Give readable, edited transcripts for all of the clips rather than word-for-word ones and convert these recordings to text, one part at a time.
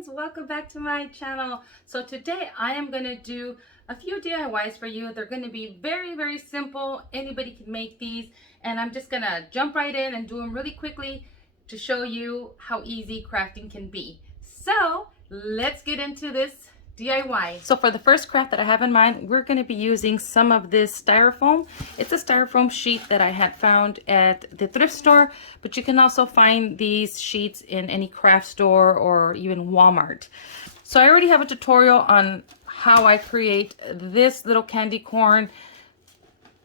friends, welcome back to my channel. So today I am going to do a few DIYs for you. They're going to be very simple. Anybody can make these, and I'm just going to jump right in and do them really quickly to show you how easy crafting can be. So let's get into this DIY. So for the first craft that I have in mind, we're going to be using some of this styrofoam. It's a styrofoam sheet that I had found at the thrift store, but you can also find these sheets in any craft store or even Walmart. So I already have a tutorial on how I create this little candy corn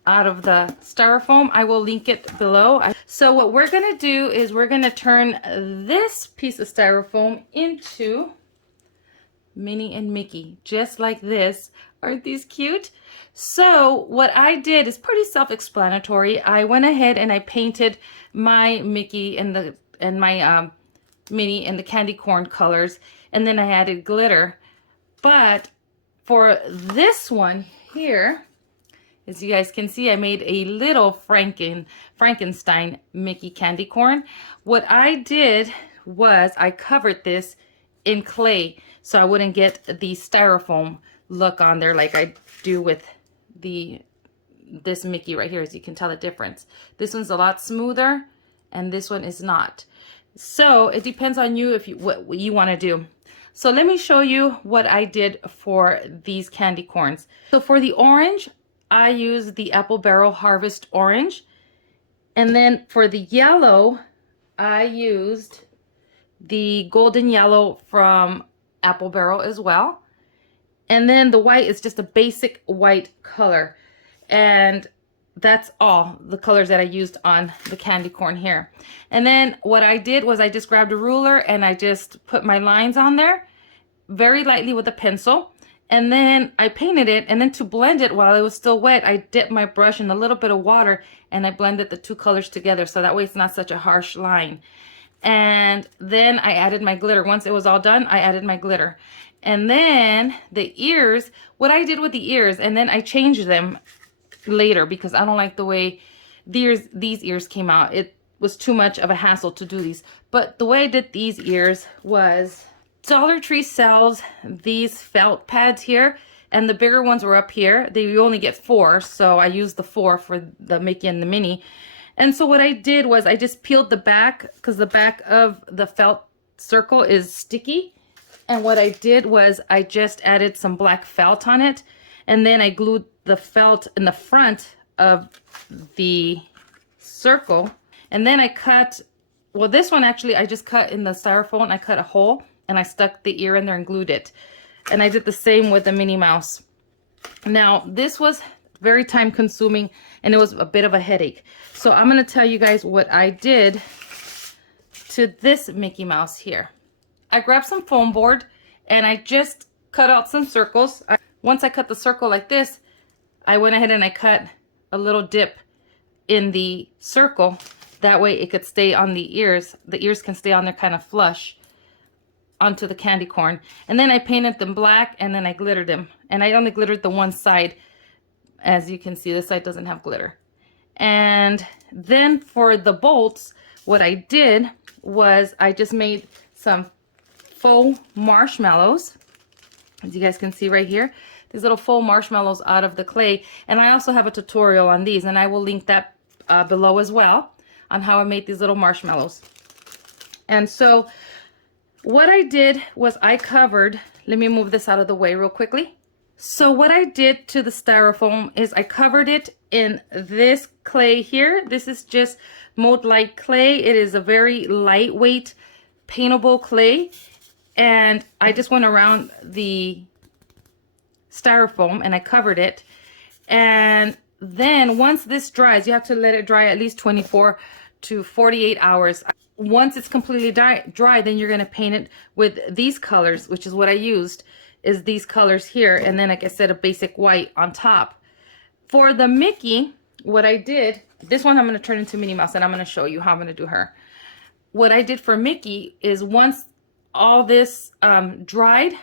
out of the styrofoam. I will link it below. So what we're going to do is we're going to turn this piece of styrofoam into Minnie and Mickey, just like this. Aren't these cute? So what I did is pretty self-explanatory. I went ahead and I painted my Mickey and my Minnie in the candy corn colors, and then I added glitter. But for this one here, as you guys can see, I made a little Frankenstein Mickey candy corn. What I did was I covered this in clay so I wouldn't get the styrofoam look on there like I do with this Mickey right here. As you can tell the difference, this one's a lot smoother and this one is not. So it depends on you what you want to do. So let me show you what I did for these candy corns. So for the orange, I used the Apple Barrel Harvest Orange, and then for the yellow I used the golden yellow from Apple Barrel as well. And then the white is just a basic white color. And that's all the colors that I used on the candy corn here. And then what I did was I just grabbed a ruler and I just put my lines on there very lightly with a pencil. And then I painted it, and then to blend it while it was still wet, I dipped my brush in a little bit of water and I blended the two colors together so that way it's not such a harsh line. And then I added my glitter. Once it was all done, I added my glitter. And then the ears, what I did with the ears, and then I changed them later because I don't like the way these ears came out. It was too much of a hassle to do these. But the way I did these ears was Dollar Tree sells these felt pads here, and the bigger ones were up here. You only get 4, so I used the 4 for the Mickey and the Minnie. And so what I did was I just peeled the back because the back of the felt circle is sticky. And what I did was I just added some black felt on it, and then I glued the felt in the front of the circle. And then I cut, well, this one actually I just cut in the styrofoam. I cut a hole and I stuck the ear in there and glued it. And I did the same with the Minnie Mouse. Now this was very time consuming and it was a bit of a headache. So I'm going to tell you guys what I did to this Mickey Mouse here. I grabbed some foam board and I just cut out some circles. Once I cut the circle like this, I went ahead and I cut a little dip in the circle. That way it could stay on the ears. The ears can stay on there kind of flush onto the candy corn. And then I painted them black and then I glittered them. And I only glittered the one side. As you can see, this side doesn't have glitter. And then for the bolts, what I did was I just made some faux marshmallows. As you guys can see right here, these little faux marshmallows out of the clay. And I also have a tutorial on these, and I will link that below as well on how I made these little marshmallows. And so what I did was I covered, let me move this out of the way real quickly. So what I did to the styrofoam is I covered it in this clay here. This is just Mold Light clay. It is a very lightweight paintable clay. And I just went around the styrofoam and I covered it. And then once this dries, you have to let it dry at least 24 to 48 hours. Once it's completely dry, then you're going to paint it with these colors, which is what I used, is these colors here. And then, like I said, a basic white on top. For the Mickey, what I did, this one I'm going to turn into Minnie Mouse, and I'm going to show you how I'm going to do her. What I did for Mickey is once all this dried,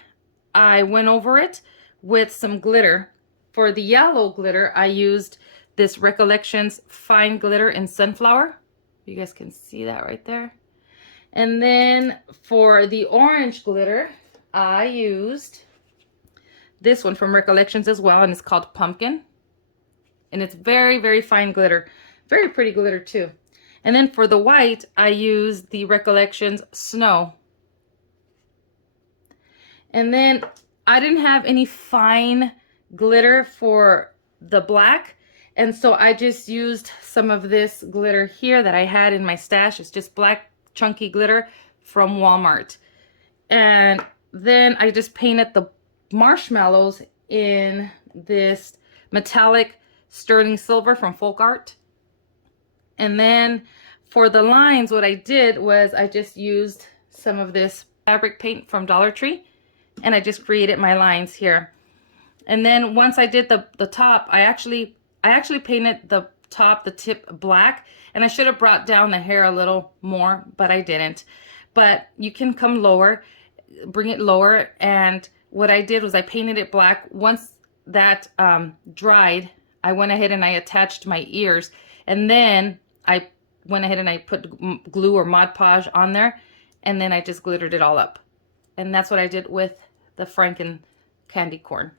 I went over it with some glitter. For the yellow glitter, I used this Recollections Fine Glitter in Sunflower. You guys can see that right there. And then for the orange glitter, I used this one from Recollections as well, and it's called Pumpkin. And it's very, very fine glitter. Very pretty glitter too. And then for the white, I used the Recollections Snow. And then I didn't have any fine glitter for the black. And so I just used some of this glitter here that I had in my stash. It's just black chunky glitter from Walmart. And then I just painted the marshmallows in this metallic sterling silver from Folk Art. And then for the lines, what I did was I just used some of this fabric paint from Dollar Tree, and I just created my lines here. And then once I did the top, I actually painted the top, the tip black, and I should have brought down the hair a little more, but I didn't. But you can come lower, bring it lower, and what I did was I painted it black. Once that dried, I went ahead and I attached my ears, and then I went ahead and I put glue or Mod Podge on there, and then I just glittered it all up. And that's what I did with the Franken candy corn.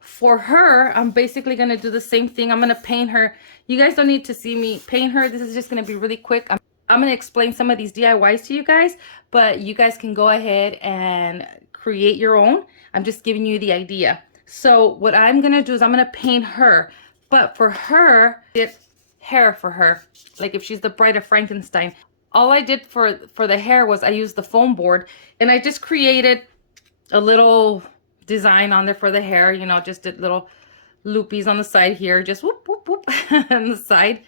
For her, I'm basically going to do the same thing. I'm going to paint her. You guys don't need to see me paint her. This is just going to be really quick. I'm going to explain some of these DIYs to you guys, but you guys can go ahead and create your own. I'm just giving you the idea. So what I'm going to do is I'm going to paint her. But for her, it's hair for her. Like if she's the Bride of Frankenstein. All I did for the hair was I used the foam board, and I just created a little design on there for the hair. You know, just did little loopies on the side here. Just whoop, whoop, whoop on the side.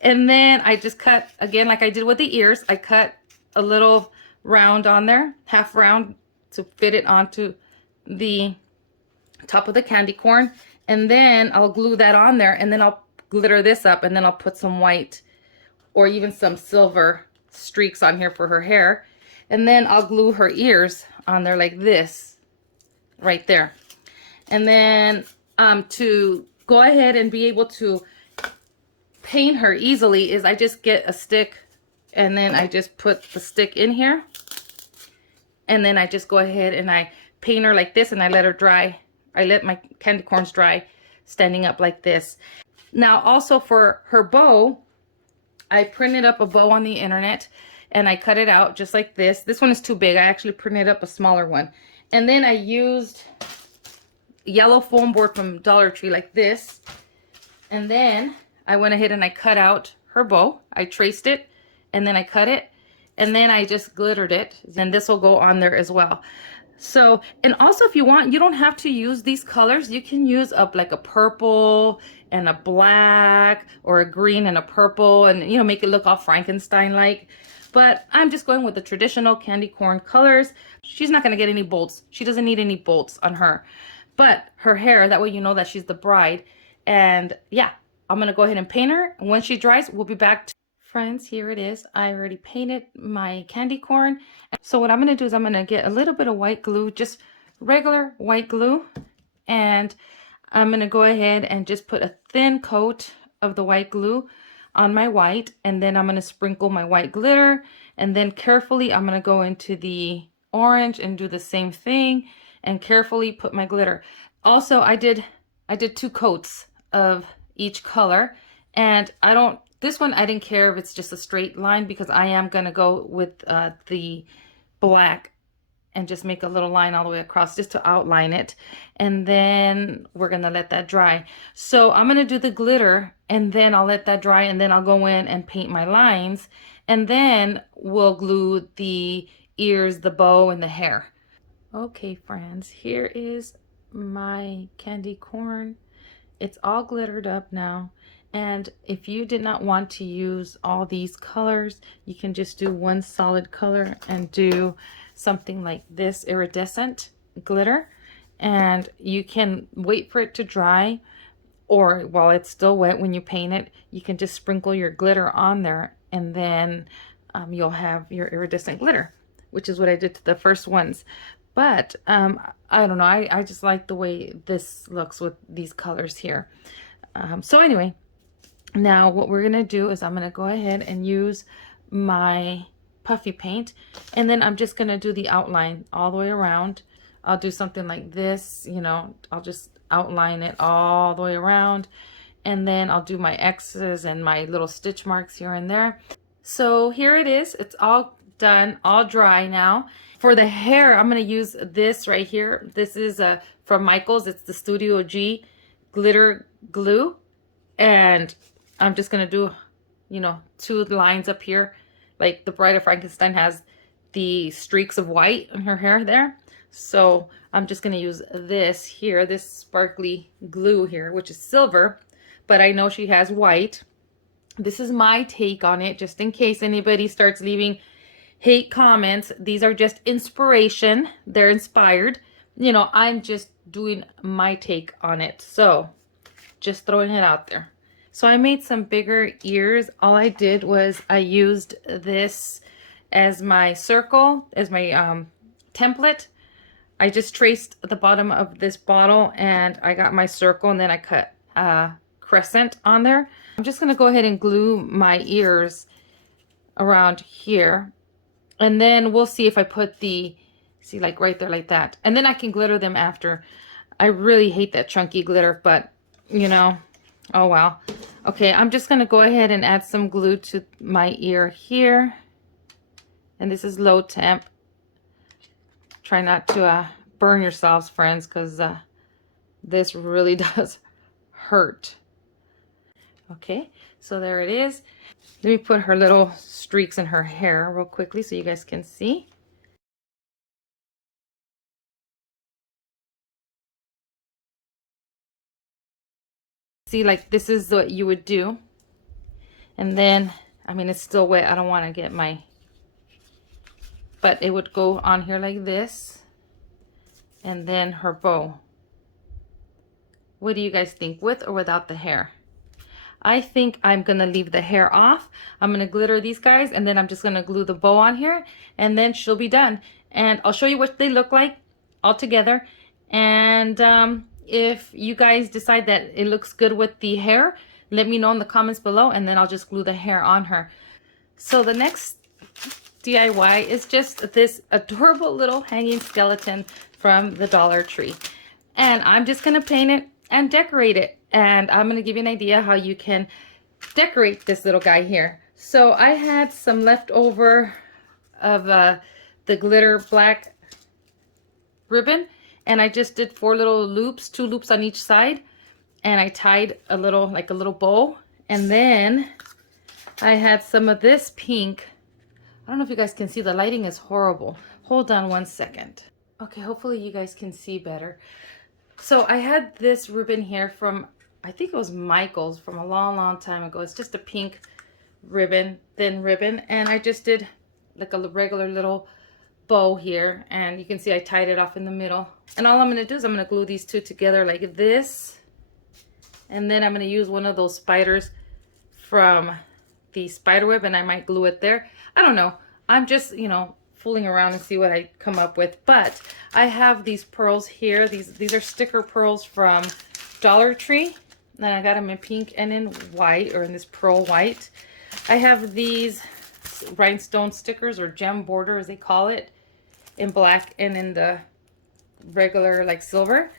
And then I just cut, again, like I did with the ears. I cut a little round on there, half round, to fit it onto the top of the candy corn. And then I'll glue that on there, and then I'll glitter this up, and then I'll put some white or even some silver streaks on here for her hair. And then I'll glue her ears on there like this, right there. And then to go ahead and be able to paint her easily is I just get a stick, and then I just put the stick in here, and then I just go ahead and I paint her like this, and I let her dry. I let my candy corns dry standing up like this. Now also for her bow, I printed up a bow on the internet, and I cut it out just like this. This one is too big. I actually printed up a smaller one. And then I used yellow foam board from Dollar Tree like this. And then I went ahead and I cut out her bow. I traced it, and then I cut it, and then I just glittered it. And this will go on there as well. So, and also if you want, you don't have to use these colors. You can use up like a purple and a black, or a green and a purple, and you know, make it look all Frankenstein-like. But I'm just going with the traditional candy corn colors. She's not going to get any bolts. She doesn't need any bolts on her. But her hair, that way you know that she's the bride. And yeah, I'm going to go ahead and paint her. And when she dries, we'll be back. Friends, here it is. I already painted my candy corn. So what I'm going to do is I'm going to get a little bit of white glue, just regular white glue. And I'm going to go ahead and just put a thin coat of the white glue on my white, and then I'm going to sprinkle my white glitter, and then carefully I'm going to go into the orange and do the same thing and carefully put my glitter. Also, I did 2 coats of each color, and this one I didn't care if it's just a straight line, because I am going to go with the black and just make a little line all the way across just to outline it. And then we're going to let that dry. So I'm going to do the glitter, and then I'll let that dry, and then I'll go in and paint my lines, and then we'll glue the ears, the bow, and the hair. Okay, friends, here is my candy corn. It's all glittered up now. And if you did not want to use all these colors, you can just do one solid color and do something like this iridescent glitter, and you can wait for it to dry, or while it's still wet when you paint it, you can just sprinkle your glitter on there, and then you'll have your iridescent glitter, which is what I did to the first ones. But I don't know, I just like the way this looks with these colors here. So anyway, now what we're gonna do is I'm gonna go ahead and use my puffy paint, and then I'm just gonna do the outline all the way around. I'll do something like this, you know, I'll just outline it all the way around. And then I'll do my X's and my little stitch marks here and there. So here it is. It's all done, all dry now. For the hair, I'm going to use this right here. This is from Michaels. It's the Studio G glitter glue. And I'm just going to do, you know, 2 lines up here. Like the Bride of Frankenstein has the streaks of white in her hair there. So I'm just going to use this here, this sparkly glue here, which is silver. But I know she has white. This is my take on it, just in case anybody starts leaving hate comments. These are just inspiration. They're inspired. You know, I'm just doing my take on it. So just throwing it out there. So I made some bigger ears. All I did was I used this as my circle, as my template. I just traced the bottom of this bottle and I got my circle, and then I cut crescent on there. I'm just going to go ahead and glue my ears around here, and then we'll see if I put the, see, like right there like that, and then I can glitter them after. I really hate that chunky glitter, but you know, oh well. Okay, I'm just going to go ahead and add some glue to my ear here, and this is low temp. Try not to burn yourselves, friends, because this really does hurt. Okay, so there it is. Let me put her little streaks in her hair real quickly so you guys can see. See, like this is what you would do. And then, I mean, it's still wet. I don't want to get my, but it would go on here like this. And then her bow. What do you guys think, with or without the hair? I think I'm going to leave the hair off. I'm going to glitter these guys, and then I'm just going to glue the bow on here, and then she'll be done. And I'll show you what they look like all together. And if you guys decide that it looks good with the hair, let me know in the comments below, and then I'll just glue the hair on her. So the next DIY is just this adorable little hanging skeleton from the Dollar Tree. And I'm just going to paint it and decorate it. And I'm going to give you an idea how you can decorate this little guy here. So I had some leftover of the glitter black ribbon, and I just did 4 little loops, 2 loops on each side, and I tied a little, like a little bow. And then I had some of this pink. I don't know if you guys can see, the lighting is horrible. Hold on one second. Okay, hopefully you guys can see better. So I had this ribbon here from, I think it was Michaels, from a long time ago. It's just a pink ribbon, thin ribbon, and I just did like a regular little bow here, and you can see I tied it off in the middle. And all I'm going to do is I'm going to glue these 2 together like this, and then I'm going to use one of those spiders from the spider web, and I might glue it there. I don't know. I'm just, you know, fooling around and see what I come up with. But I have these pearls here. These are sticker pearls from Dollar Tree, and I got them in pink and in white, or in this pearl white. I have these rhinestone stickers, or gem border as they call it, in black and in the regular like silver.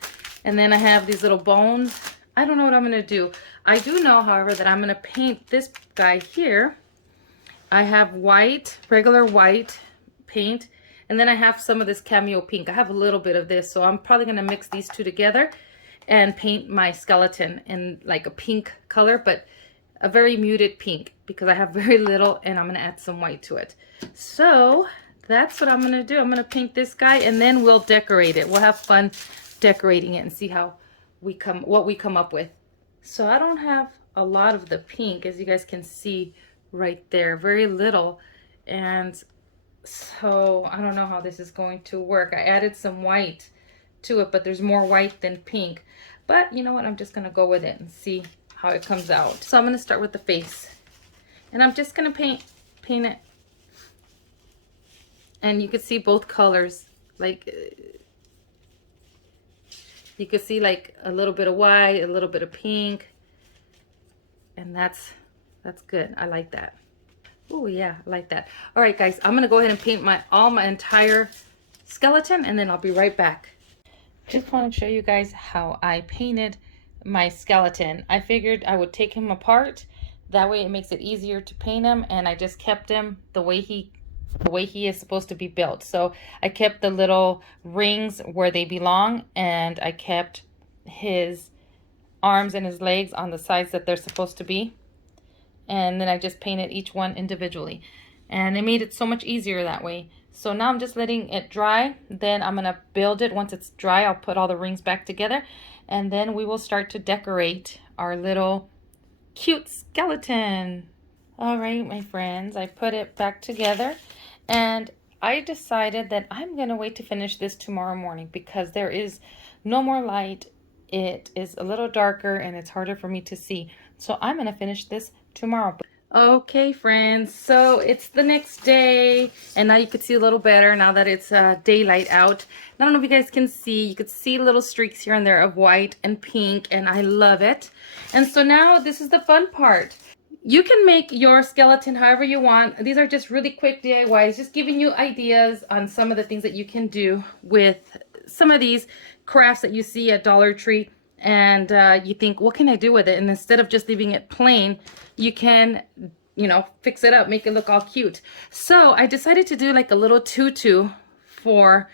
And then I have these little bones. I don't know what I'm going to do. I do know, however, that I'm going to paint this guy here. I have white, regular white paint, and then I have some of this cameo pink. I have a little bit of this, so I'm probably going to mix these 2 together and paint my skeleton in like a pink color, but a very muted pink, because I have very little, and I'm going to add some white to it. So that's what I'm going to do. I'm going to paint this guy, and then we'll decorate it. We'll have fun decorating it and see how what we come up with. So I don't have a lot of the pink, as you guys can see right there, very little. And so I don't know how this is going to work. I added some white to it, but there's more white than pink. But you know what? I'm just going to go with it and see how it comes out. So I'm going to start with the face. And I'm just going to paint it. And you can see both colors. Like, you can see like a little bit of white, a little bit of pink. And that's good. I like that. Oh yeah, I like that. All right, guys, I'm going to go ahead and paint my entire skeleton, and then I'll be right back. Just want to show you guys how I painted my skeleton. I figured I would take him apart. That way it makes it easier to paint him, and I just kept him the way he is supposed to be built. So I kept the little rings where they belong, and I kept his arms and his legs on the sides that they're supposed to be. And then I just painted each one individually. And it made it so much easier that way. So now I'm just letting it dry. Then I'm going to build it. Once it's dry, I'll put all the rings back together. And then we will start to decorate our little cute skeleton. All right, my friends, I put it back together. And I decided that I'm going to wait to finish this tomorrow morning because there is no more light. It is a little darker and it's harder for me to see. So I'm going to finish this tomorrow. Okay, friends, so it's the next day, and now you can see a little better now that it's daylight out. I don't know if you guys can see. You could see little streaks here and there of white and pink, and I love it. And so now this is the fun part. You can make your skeleton however you want. These are just really quick DIYs, just giving you ideas on some of the things that you can do with some of these crafts that you see at Dollar Tree. And you think, what can I do with it? And instead of just leaving it plain, you can, you know, fix it up, make it look all cute. So I decided to do like a little tutu for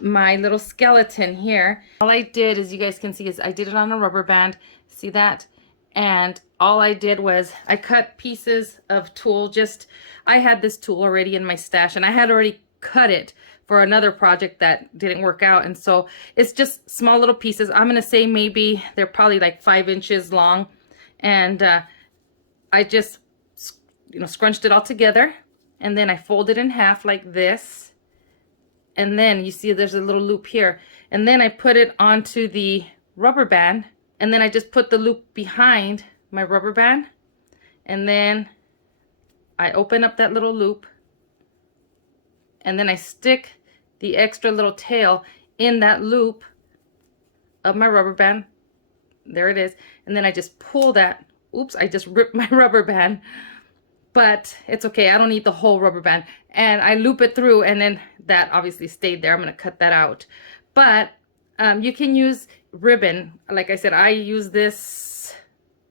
my little skeleton here. All I did, as you guys can see, is I did it on a rubber band. See that? And all I did was I cut pieces of tulle. I had this tulle already in my stash, and I had already cut it for another project that didn't work out. And so it's just small little pieces. I'm going to say maybe they're probably like 5 inches long. And I just, you know, scrunched it all together. And then I fold it in half like this. And then you see there's a little loop here. And then I put it onto the rubber band. And then I just put the loop behind my rubber band. And then I open up that little loop. And then I stick the extra little tail in that loop of my rubber band. There it is. And then I just pull that. Oops, I just ripped my rubber band. But it's okay. I don't need the whole rubber band. And I loop it through, and then that obviously stayed there. I'm going to cut that out. But you can use ribbon. Like I said, I use this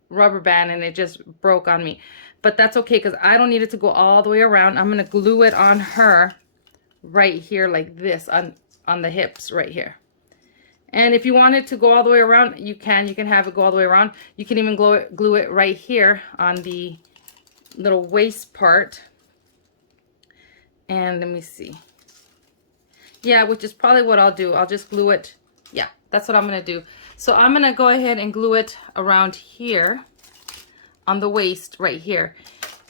rubber band and it just broke on me. But that's okay because I don't need it to go all the way around. I'm going to glue it on her right here like this on the hips right here. And if you want it to go all the way around, you can have it go all the way around. You can even glue it right here on the little waist part. And let me see. Yeah, which is probably what I'll do. I'll just glue it. Yeah, that's what I'm going to do. So I'm going to go ahead and glue it around here on the waist right here.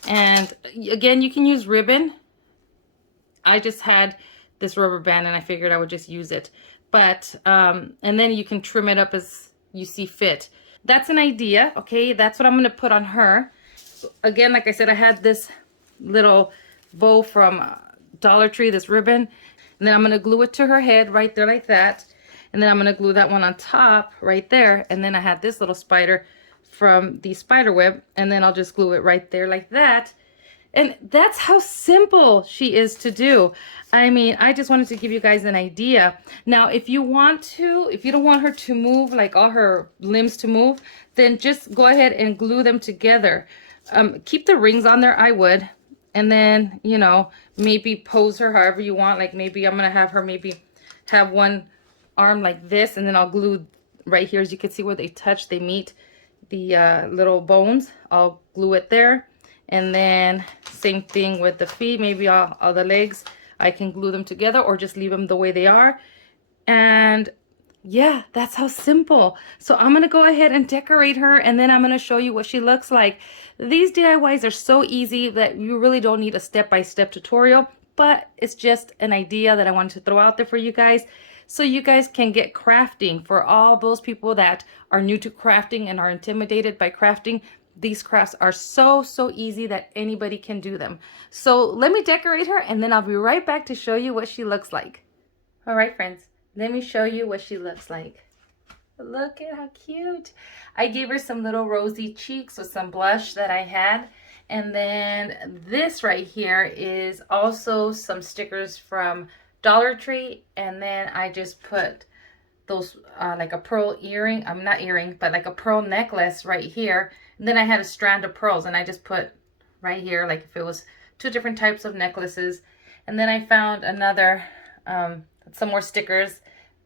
And again, you can use ribbon. I just had this rubber band and I figured I would just use it. But, and then you can trim it up as you see fit. That's an idea, okay? That's what I'm going to put on her. Again, like I said, I had this little bow from Dollar Tree, this ribbon. And then I'm going to glue it to her head right there like that. And then I'm going to glue that one on top right there. And then I had this little spider from the spider web. And then I'll just glue it right there like that. And that's how simple she is to do. I mean, I just wanted to give you guys an idea. Now, if you don't want her to move, like all her limbs to move, then just go ahead and glue them together. Keep the rings on there, I would. And then, you know, maybe pose her however you want. Like maybe I'm going to have her maybe have one arm like this. And then I'll glue right here. As you can see where they touch, they meet the little bones. I'll glue it there. And then same thing with the feet, maybe all the legs. I can glue them together or just leave them the way they are. And yeah, that's how simple. So I'm going to go ahead and decorate her, and then I'm going to show you what she looks like. These DIYs are so easy that you really don't need a step-by-step tutorial, but it's just an idea that I wanted to throw out there for you guys so you guys can get crafting. For all those people that are new to crafting and are intimidated by crafting, these crafts are so easy that anybody can do them. So let me decorate her, and then I'll be right back to show you what she looks like. All right, friends, let me show you what she looks like. Look at how cute. I gave her some little rosy cheeks with some blush that I had. And then this right here is also some stickers from Dollar Tree. And then I just put those like a pearl earring, not earring, but like a pearl necklace right here. And then I had a strand of pearls, and I just put right here, like if it was two different types of necklaces. And then I found another, some more stickers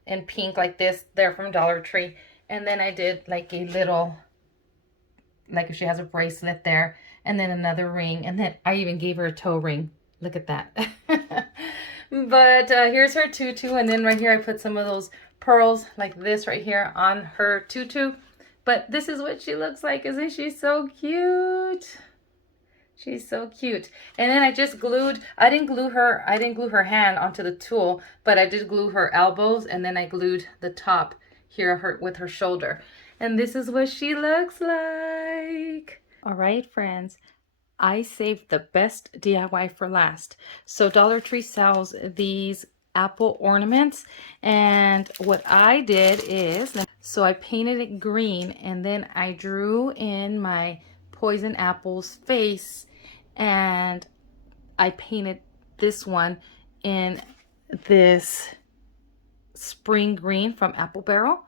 in pink like this. They're from Dollar Tree. And then I did like a little, like if she has a bracelet there, and then another ring. And then I even gave her a toe ring. Look at that. But here's her tutu. And then right here, I put some of those pearls like this right here on her tutu. But this is what she looks like. Isn't she so cute? She's so cute. And then I just glued, I didn't glue her hand onto the tulle, but I did glue her elbows, and then I glued the top here with her shoulder. And this is what she looks like. All right, friends. I saved the best DIY for last. So Dollar Tree sells these apple ornaments, and what I did is, so I painted it green, and then I drew in my poison apple's face, and I painted this one in this spring green from Apple Barrel,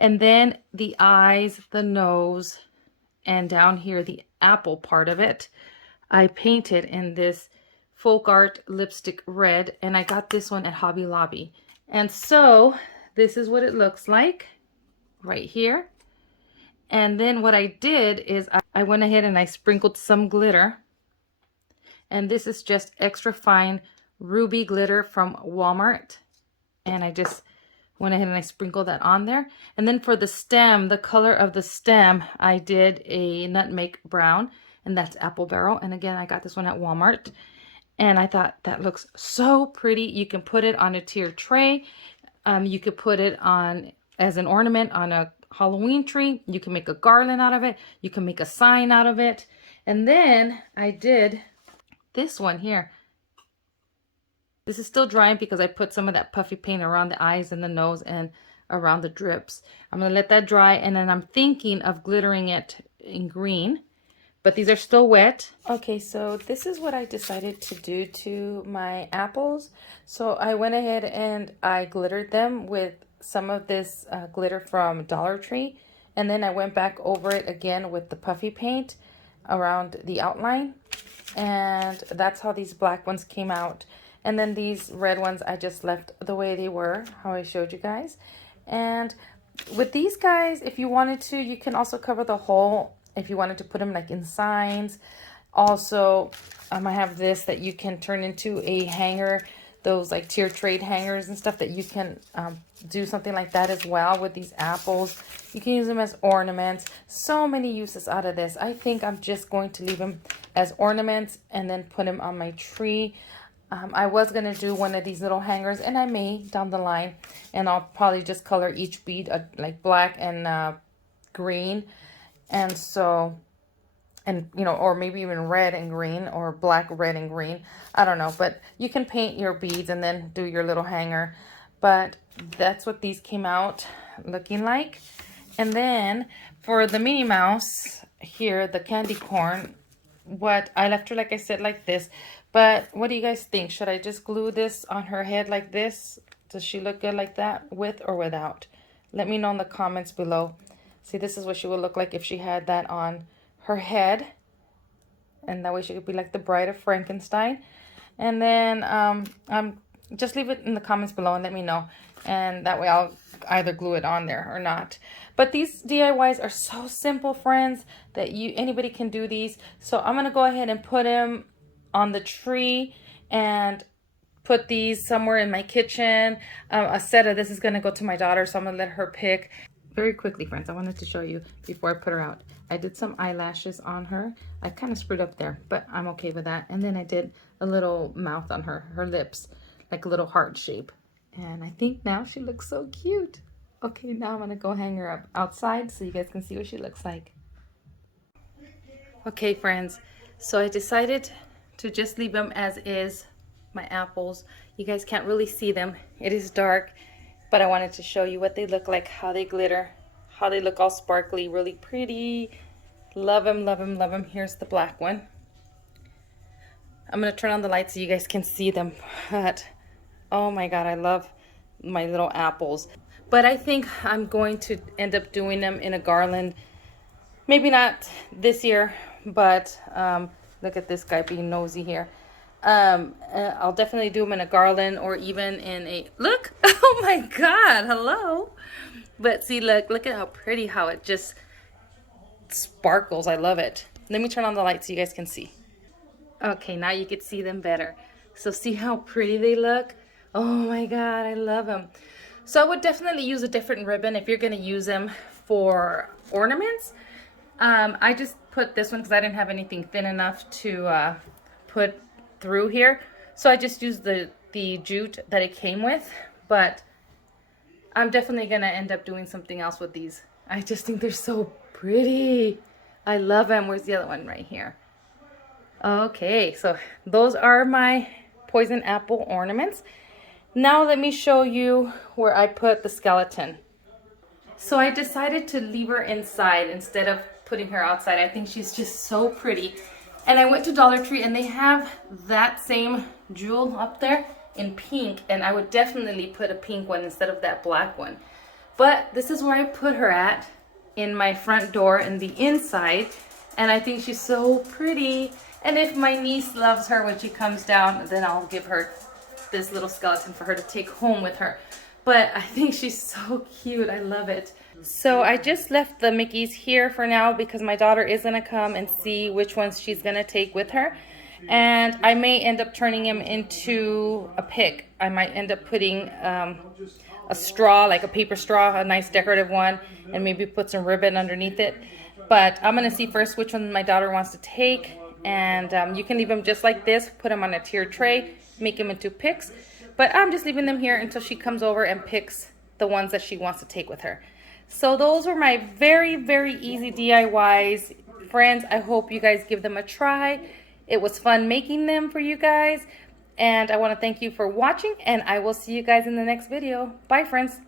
and then the eyes, the nose, and down here the apple part of it I painted in this folk art lipstick red, and I got this one at Hobby Lobby. And so this is what it looks like right here. And then what I did is I went ahead and I sprinkled some glitter, and this is just extra fine ruby glitter from Walmart, and I just went ahead and I sprinkled that on there. And then for the stem, the color of the stem, I did a nutmeg brown, and that's Apple Barrel. And again, I got this one at Walmart, and I thought that looks so pretty. You can put it on a tiered tray. You could put it on as an ornament on a Halloween tree. You can make a garland out of it. You can make a sign out of it. And then I did this one here. This is still drying because I put some of that puffy paint around the eyes and the nose and around the drips. I'm going to let that dry, and then I'm thinking of glittering it in green. But these are still wet. Okay, so this is what I decided to do to my apples. So I went ahead and I glittered them with some of this glitter from Dollar Tree. And then I went back over it again with the puffy paint around the outline. And that's how these black ones came out. And then these red ones I just left the way they were, how I showed you guys. And with these guys, if you wanted to, you can also cover the whole. If you wanted to put them like in signs. Also, I have this that you can turn into a hanger, those like tier trade hangers and stuff that you can do something like that as well with these apples. You can use them as ornaments. So many uses out of this. I think I'm just going to leave them as ornaments and then put them on my tree. I was going to do one of these little hangers, and I may down the line, and I'll probably just color each bead like black and green. And so, and you know, or maybe even red and green, or black, red, and green. I don't know, but you can paint your beads and then do your little hanger. But that's what these came out looking like. And then for the Minnie Mouse here, the candy corn, what I left her, like I said, like this. But what do you guys think? Should I just glue this on her head like this? Does she look good like that, with or without? Let me know in the comments below. See, this is what she would look like if she had that on her head. And that way she could be like the bride of Frankenstein. And then just leave it in the comments below and let me know. And that way I'll either glue it on there or not. But these DIYs are so simple, friends, that anybody can do these. So I'm going to go ahead and put them on the tree and put these somewhere in my kitchen. A set of this is going to go to my daughter, so I'm going to let her pick. Very quickly, friends, I wanted to show you before I put her out. I did some eyelashes on her. I kind of screwed up there, but I'm okay with that. And then I did a little mouth on her lips, like a little heart shape. And I think now she looks so cute. Okay, now I'm going to go hang her up outside so you guys can see what she looks like. Okay, friends, so I decided to just leave them as is, my apples. You guys can't really see them. It is dark. But I wanted to show you what they look like, how they glitter, how they look all sparkly, really pretty. Love them, love them, love them. Here's the black one. I'm going to turn on the light so you guys can see them. But, oh my God, I love my little apples. But I think I'm going to end up doing them in a garland. Maybe not this year, but look at this guy being nosy here. I'll definitely do them in a garland or even in a, look, oh my God, hello. But see, look at how pretty, how it just sparkles. I love it. Let me turn on the light so you guys can see. Okay, now you can see them better. So see how pretty they look? Oh my God, I love them. So I would definitely use a different ribbon if you're gonna use them for ornaments. I just put this one because I didn't have anything thin enough to put through here. So I just used the jute that it came with, but I'm definitely gonna end up doing something else with these. I just think they're so pretty. I love them. Where's the other one? Right here. Okay, so those are my poison apple ornaments. Now let me show you where I put the skeleton. So I decided to leave her inside instead of putting her outside. I think she's just so pretty. And I went to Dollar Tree and they have that same jewel up there in pink, and I would definitely put a pink one instead of that black one. But this is where I put her at, in my front door in the inside, and I think she's so pretty. And if my niece loves her when she comes down, then I'll give her this little skeleton for her to take home with her. But I think she's so cute. I love it. So I just left the Mickeys here for now because my daughter is going to come and see which ones she's going to take with her. And I may end up turning him into a pick. I might end up putting a straw, like a paper straw, a nice decorative one, and maybe put some ribbon underneath it. But I'm going to see first which one my daughter wants to take. And you can leave them just like this, put them on a tiered tray, make them into picks. But I'm just leaving them here until she comes over and picks the ones that she wants to take with her. So those were my very, very easy DIYs. Friends, I hope you guys give them a try. It was fun making them for you guys. And I want to thank you for watching, and I will see you guys in the next video. Bye, friends.